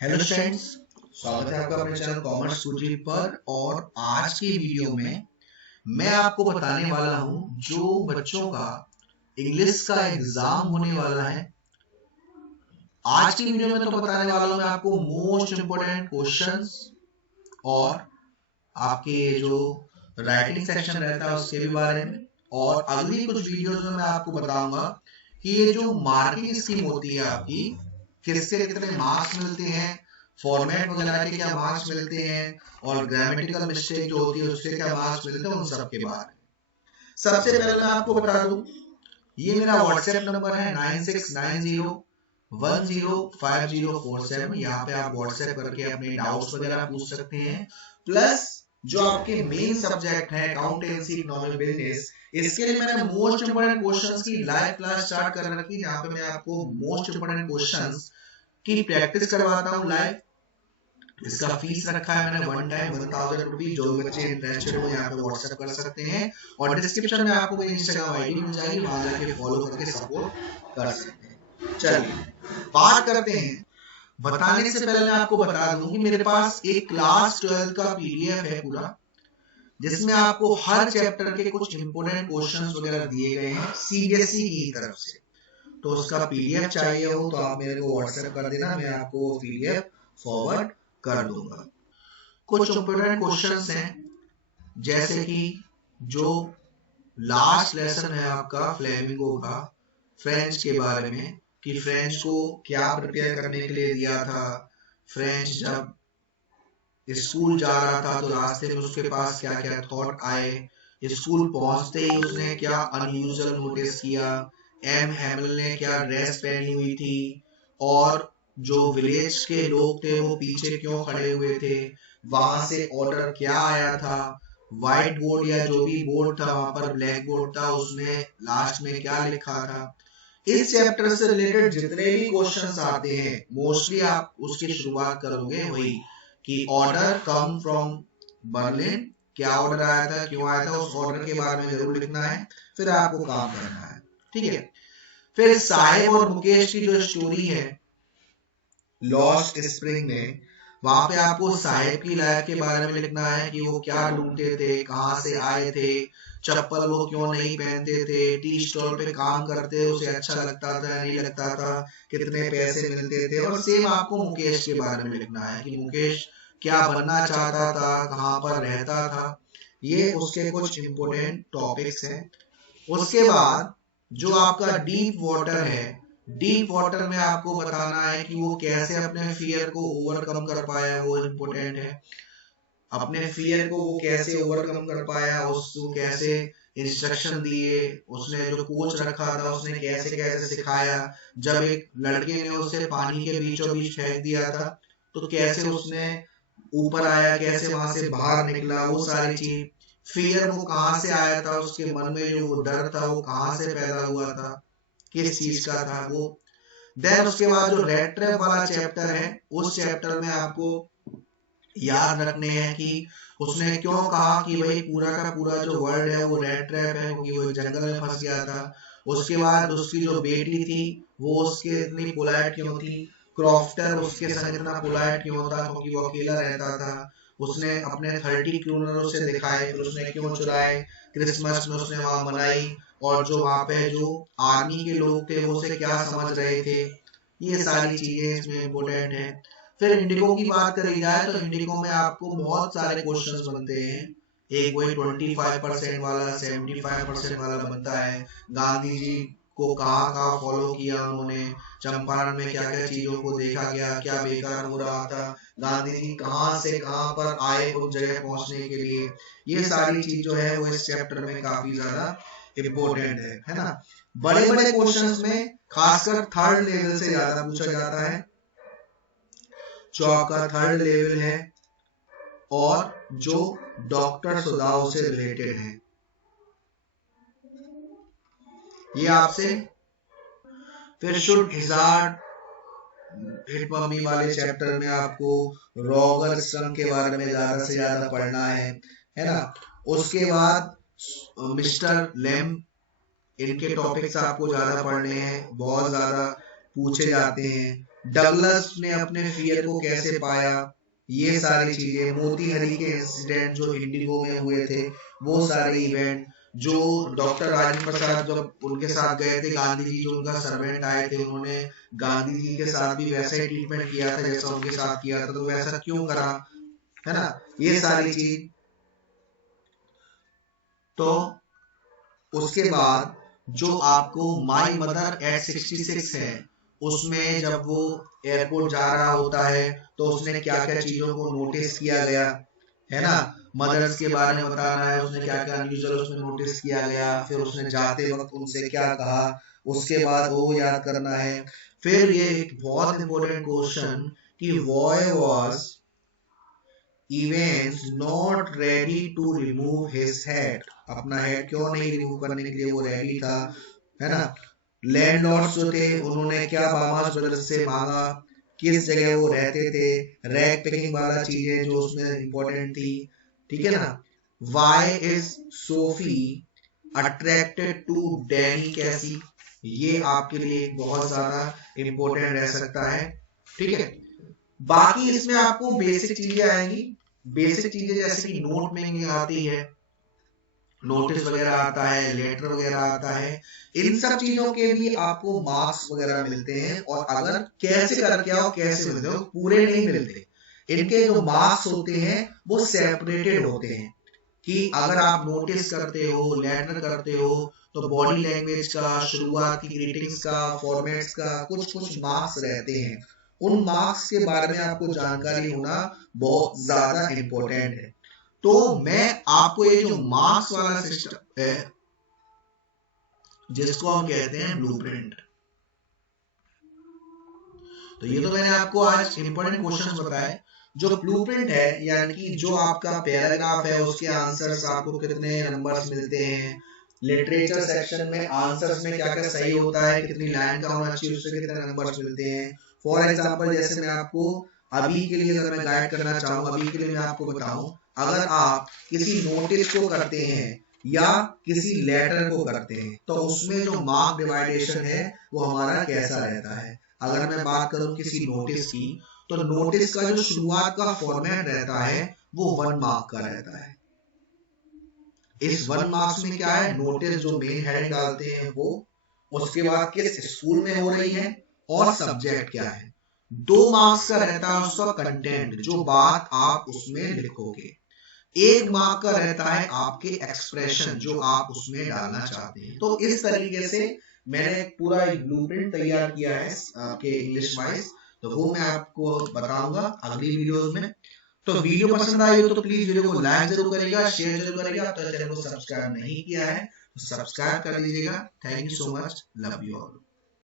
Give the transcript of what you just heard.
Hello students, स्वागत है आपका अपने चैनल कॉमर्स स्कूटी पर। और आज की वीडियो में मैं आपको बताने वाला हूं जो बच्चों का इंग्लिश का एग्जाम होने वाला है। आज की वीडियो में तो बताने वाला हूं मैं आपको मोस्ट इंपोर्टेंट क्वेश्चंस और आपके जो राइटिंग सेक्शन रहता है उसके भी बारे में। और अगली कुछ वीडियोस में मैं आपको बताऊंगा कि ये जो मार्किंग स्कीम होती है आपकी, किससे कितने मार्क्स मिलते हैं, फॉर्मेट वगैरह के क्या मार्क्स मिलते हैं, और ग्रामेटिकल मिस्टेक जो होती है उससे क्या मार्क्स मिलते हैं, उन सब के बारे में सबसे पहले मैं आपको बता दूं, ये मेरा व्हाट्सएप नंबर है 9690105047। यहाँ पे आप व्हाट्सएप करके अपने डाउट्स वगैरह पूछ सकते हैं। प्लस जो आपके मेन सब्जेक्ट है अकाउंटेंसी, इकोनॉमिक, बिजनेस, इसके लिए मैंने मोस्ट इंपोर्टेंट क्वेश्चंस की लाइव क्लास स्टार्ट कर रखी है, जहाँ पे मैं आपको मोस्ट इंपोर्टेंट क्वेश्चंस की प्रैक्टिस करवाता हूँ लाइव। इसका फीस रखा है मैंने वन टाइम 1000 रुपीज। जो भी बच्चे इंटरेस्टेड हो यहाँ पे व्हाट्सएप कर सकते हैं, और डिस्क्रिप्शन में आपको मेरी इंस्टाग्राम आईडी मिल जाएगी, वहां जाके फॉलो करके सपोर्ट कर सकते हैं। चलिए बात करते हैं। बताने से पहले मैं आपको बता दूं कि मेरे पास एक क्लास 12 का पीडीएफ है पूरा, जिसमें आपको हर चैप्टर के कुछ इंपोर्टेंट क्वेश्चंस वगैरह दिए गए हैं सीबीएसई की तरफ से। तो उसका पीडीएफ चाहिए हो तो आप मेरे को व्हाट्सएप कर देना, मैं आपको वो पीडीएफ फॉरवर्ड कर दूंगा। कुछ इंपोर्टेंट क्वेश्चंस हैं, जैसे कि जो लास्ट लेसन है आपका फ्लेमिंगो का, फ्रेंच के बारे में, कि फ्रेंच को क्या प्रिपेयर करने के लिए दिया था। फ्रेंच जब स्कूल जा रहा था तो रास्ते में उसके पास क्या क्या थॉट आए, स्कूल पहुंचते ही उसने क्या अनयूजुअल नोटिस किया, एम हैमिल ने क्या ड्रेस पहनी हुई थी, और जो विलेज के लोग थे वो पीछे क्यों खड़े हुए थे, वहां से ऑर्डर क्या आया था, व्हाइट बोर्ड या जो भी बोर्ड था वहां पर ब्लैक बोर्ड था, उसमें लास्ट में क्या लिखा था। इस चैप्टर से रिलेटेड जितने भी क्वेश्चंस आते हैं मोस्टली आप उसकी शुरुआत करोगे वही कि ऑर्डर कम फ्रॉम बर्लिन, क्या ऑर्डर आया था, क्यों आया था, उस ऑर्डर के बारे में जरूर लिखना है, फिर आपको काम करना है। ठीक है। फिर साहिब और मुकेश की जो स्टोरी है लॉस्ट स्प्रिंग में, वहां पे आपको साहिब की लाइफ के बारे में लिखना है कि वो क्या ढूंढते थे, कहां से आए थे, चप्पल वो क्यों नहीं पहनते थे, टी स्टॉल पे काम करते उसे अच्छा लगता था नहीं लगता था, कितने पैसे मिलते थे। और सेम आपको मुकेश के बारे में लिखना है कि मुकेश क्या बनना चाहता था, कहां पर रहता था। ये उसके कुछ इंपोर्टेंट टॉपिक्स हैं। उसके बाद जो आपका डीप वाटर है, डीप वाटर में आपको बताना है कि वो कैसे अपने फियर को ओवरकम कर पाया, वो इम्पोर्टेंट है। अपने फियर को वो कैसे ओवरकम कर पाया, उसको कैसे इंस्ट्रक्शन दिए, उसने जो कोच रखा था उसने कैसे कैसे सिखाया, जब एक लड़के ने उसे पानी के बीचों बीच फेंक दिया था तो कैसे उसने ऊपर आया, कैसे वहां से बाहर निकला, वो सारी चीज। फियर वो कहाँ से आया था, उसके मन में जो वो डर था वो कहाँ से पैदा हुआ था, किस चीज का था वो। देन उसके बाद जो रेड ट्रैप वाला चैप्टर है, उस चैप्टर में आपको याद रखने हैं कि उसने क्यों कहा कि भाई पूरा का पूरा जो वर्ल्ड है वो रेड ट्रैप है, क्योंकि वो जंगल में फंस गया था। उसके बाद उसकी जो बेटी थी वो उसके इतनी पोलाइट क्यों थी, क्रॉफ्टर उसके संग इतना पोलाइट क्यों था, क्योंकि वो अकेला रहता था। उसने अपने 30 क्रूनर उसे दिखाए, फिर उसने क्यों चुराए, क्रिसमस में उसने वहां मनाई, और जो वहां पे जो आर्मी के लोग थे वो उसे क्या समझ रहे थे। ये सारी चीजें इसमें इम्पोर्टेंट है। फिर इंडिगो की बात करी जाए तो इंडिगो में आपको बहुत सारे क्वेश्चंस बनते हैं। एक वही 25% वाला, 75% वाला बनता है। गांधी जी को कहाँ कहाँ फॉलो किया उन्होंने, चंपारण में क्या क्या चीजों को देखा गया, क्या बेकार हो रहा था, गांधी जी कहाँ से कहाँ पर आए उस जगह पहुंचने के लिए। ये सारी चीज जो है वो इस चैप्टर में काफी ज्यादा इम्पोर्टेंट है ना। बड़े बड़े क्वेश्चंस में खासकर थर्ड लेवल से ज्यादा पूछा जाता है, जो आपका थर्ड लेवल है और जो डॉक्टर सुदाव से रिलेटेड है। ये आपसे फिर शुड हिजार्ड हिट मम्मी वाले चैप्टर में आपको रॉगर स्ट्रम के बारे में ज्यादा से ज्यादा पढ़ना है ना। उसके बाद मिस्टर लेम, इनके टॉपिक्स आपको ज्यादा पढ़ने हैं, बहुत ज्यादा पूछे जाते हैं। डगलस ने अपने फियर को कैसे पाया, ये सारी चीजें, मोती हरी के इंसिडेंट जो इंडिगो में हुए थे, वो सारे इवेंट, जो डॉक्टर राजेंद्र प्रसाद जब उनके साथ गए थे गांधी जी, जो उनका सर्वेंट आए थे, उन्होंने गांधी जी के साथ भी वैसा ही ट्रीटमेंट किया था जैसा उनके साथ किया था, तो वैसा क्यों करा, है ना, ये सारी चीज। तो उसके बाद जो आपको माई मदर एट 66 है, उसमें जब वो एयरपोर्ट जा रहा होता है तो उसने क्या क्या चीजों को नोटिस किया गया, है ना, मदर्स के बारे में बताना है, उसने क्या क्या अनयूजुअल उसमें नोटिस किया गया, फिर उसने जाते वक्त उनसे क्या कहा, उसके बाद वो याद करना है। फिर ये एक बहुत इंपॉर्टेंट क्वेश्चन कि why was events not ready to remove his head, अपना हेड क्यों नहीं रिमूव करने के लिए वो रेडी था, है ना। लैंडलॉर्ड्स जो थे उन्होंने क्या बामास ब्रदर्स से मांगा, किस जगह वो रहते थे, रैग पिकिंग वाला चीजें जो उसमें इंपॉर्टेंट थी, ठीक है ना। Why is Sophie attracted to Danny Casey, ये आपके लिए बहुत ज्यादा इंपॉर्टेंट रह सकता है, ठीक है। बाकी इसमें आपको बेसिक चीजें आएंगी, बेसिक चीजें जैसे कि नोट मेकिंग आती है, नोटिस वगैरह आता है, लेटर वगैरह आता है, इन सब चीजों के भी आपको मार्क्स वगैरह मिलते हैं, और अगर कैसे करके आओ कैसे मिलते हो, पूरे नहीं मिलते, इनके जो मार्क्स होते हैं वो सेपरेटेड होते हैं, कि अगर आप नोटिस करते हो, लेटर करते हो, तो बॉडी लैंग्वेज का, शुरुआत की ग्रीटिंग्स का, फॉर्मेट्स का कुछ कुछ मार्क्स रहते हैं, उन मार्क्स के बारे में आपको जानकारी होना बहुत ज्यादा इंपॉर्टेंट है। तो मैं आपको ये जो मार्क्स वाला सिस्टम है, जिसको हम कहते हैं ब्लूप्रिंट, तो ये तो मैंने आपको आज इंपॉर्टेंट क्वेश्चंस बताए। जो ब्लूप्रिंट है यानी कि जो आपका पैराग्राफ है उसके आंसर्स आपको कितने नंबर्स मिलते हैं, लिटरेचर सेक्शन में आंसर्स में क्या क्या सही होता है, कितनी लाइन का होना चाहिए, उससे कितने नंबर्स मिलते हैं। फॉर एग्जांपल जैसे मैं आपको अभी के लिए अगर मैं गाइड करना चाहूँ, अभी के लिए मैं आपको बताऊं, अगर आप किसी नोटिस को करते हैं या किसी लेटर को करते हैं तो उसमें जो मार्क डिवाइडेशन है वो हमारा कैसा रहता है। अगर मैं बात करूं किसी नोटिस की, तो नोटिस का जो शुरुआत का फॉर्मेट रहता है वो 1 मार्क का रहता है। इस 1 मार्क्स में क्या है, नोटिस जो मेन हेडिंग डालते हैं वो, उसके बाद किस स्कूल में हो रही है और सब्जेक्ट क्या है। 2 मार्क्स का रहता है उसका कंटेंट, जो बात आप उसमें लिखोगे। 1 मार्क का रहता है आपके एक्सप्रेशन, जो आप उसमें डालना चाहते हैं। तो इस तरीके से मैंने पूरा एक ब्लूप्रिंट तैयार किया है आपके इंग्लिश वाइज, तो वो मैं आपको बताऊंगा अगली वीडियोस में। तो वीडियो पसंद आई हो तो प्लीज वीडियो को लाइक जरूर करिएगा, शेयर जरूर करिएगा, तो चैनल को सब्सक्राइब नहीं किया है तो सब्सक्राइब कर लीजिएगा। Thank you so much, love you all.